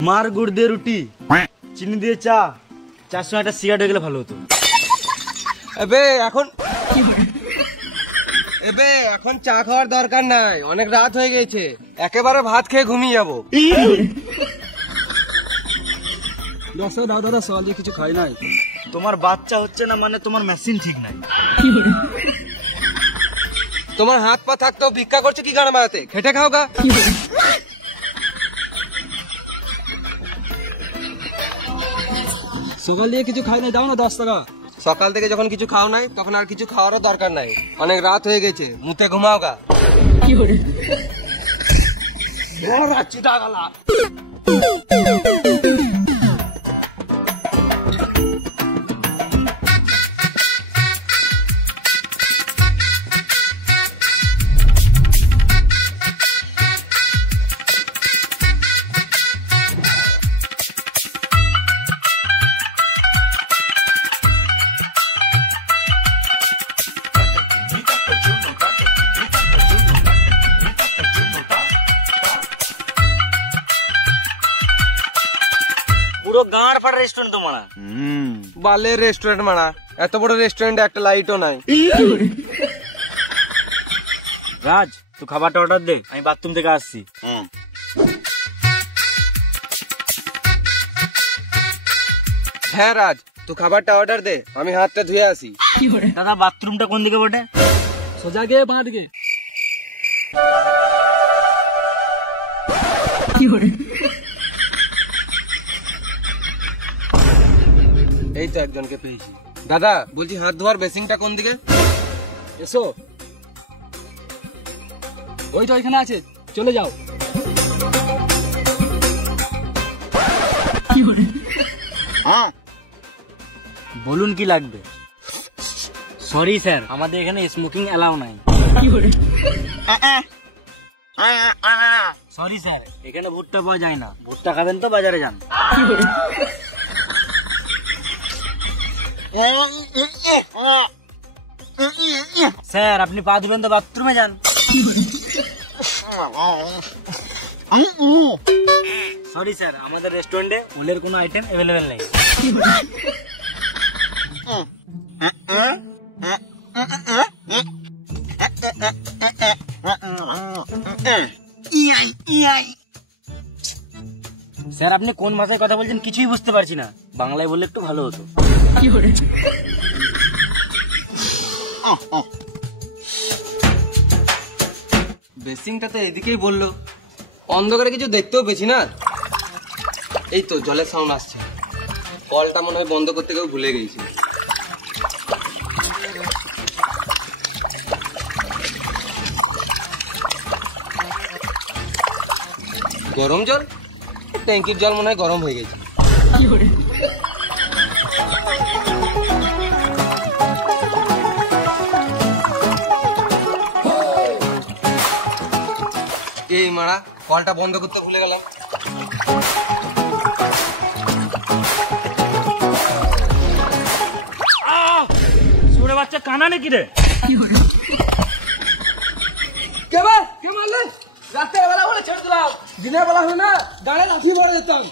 মার গুড় দিয়ে রুটি, চিনি দিয়ে চা, চার সঙ্গে একটা সিগারেট হয়ে গেলে ভালো হতো। এখন চা খাওয়ার দরকার নাই, অনেক রাত হয়ে গেছে, একেবারে ভাত খেয়ে ঘুমিয়ে যাবো। দাদা সকালে কিছু খাই নাই। তোমার বাচ্চা হচ্ছে না মানে তোমার মেশিন ঠিক নাই। তোমার হাত পা থাকতো ভিক্ষা করছো কি গান বাজাতে, খেটে খাও গা। সকাল দিয়ে কিছু খাই নাই, দাও না 10 টাকা। সকাল থেকে যখন কিছু খাও নাই তখন আর কিছু খাওয়ারও দরকার নাই, অনেক রাত হয়ে গেছে, মুতে ঘুমাও গা। পুরো গাঁড় ফাটা রেস্টুরেন্ট তো মানা। বালের রেস্টুরেন্ট মানা, এত বড় রেস্টুরেন্টে একটা লাইটও নাই। রাজ, তুই খাবারটা অর্ডার দে, আমি বাথরুম থেকে আসছি। হ্যাঁ রাজ, তুই খাবারটা অর্ডার দে, আমি হাতটা ধুয়ে আসি। দাদা বাথরুমটা কোন দিকে বটে? সোজা গিয়ে বাঁ দিকে। এই তো একজনকে পেয়েছি। দাদা বলছি হাত ধোয়ার বেসিনটা কোন দিকে? এসো, ওই তো ওইখানে আছে, চলে যাও। বলুন কি লাগবে? সরি স্যার, আমাদের এখানে স্মোকিং অ্যালাউ নাই। সরি স্যার, এখানে ভুট্টা পাওয়া যায় না। ভুট্টা খাবেন তো বাজারে যান। স্যার আপনি পা ধুবেন তো বাথরুমে যান। সরি স্যার, আমাদের রেস্টুরেন্টে ওলের কোনো আইটেম অ্যাভেলেবেল নেই। স্যার আপনি কোন ভাষায় কথা বলছেন কিছুই বুঝতে পারছি না, বাংলায় বললে একটু ভালো হতো। বেসিনটা তো এদিকেই বললো, অন্ধকারে কিছু দেখতেও পেছি না। এই তো জলের সাউন্ড আসছে, কলটা মনে হয় বন্ধ করতে গিয়ে ভুলে গেছি। গরম জল, ট্যাঙ্কির জল মনে হয় গরম হয়ে গেছে। এই মারা, কলটা বন্ধ করতে ভুলে গেলাম। সুরে বাচ্চা কানা নাকি রে? কে মারলে? রাতের বেলা বলে ছেড়ে দিলাম, দিনের বেলা হলে না গাড়ি লাথি মারে যেতাম।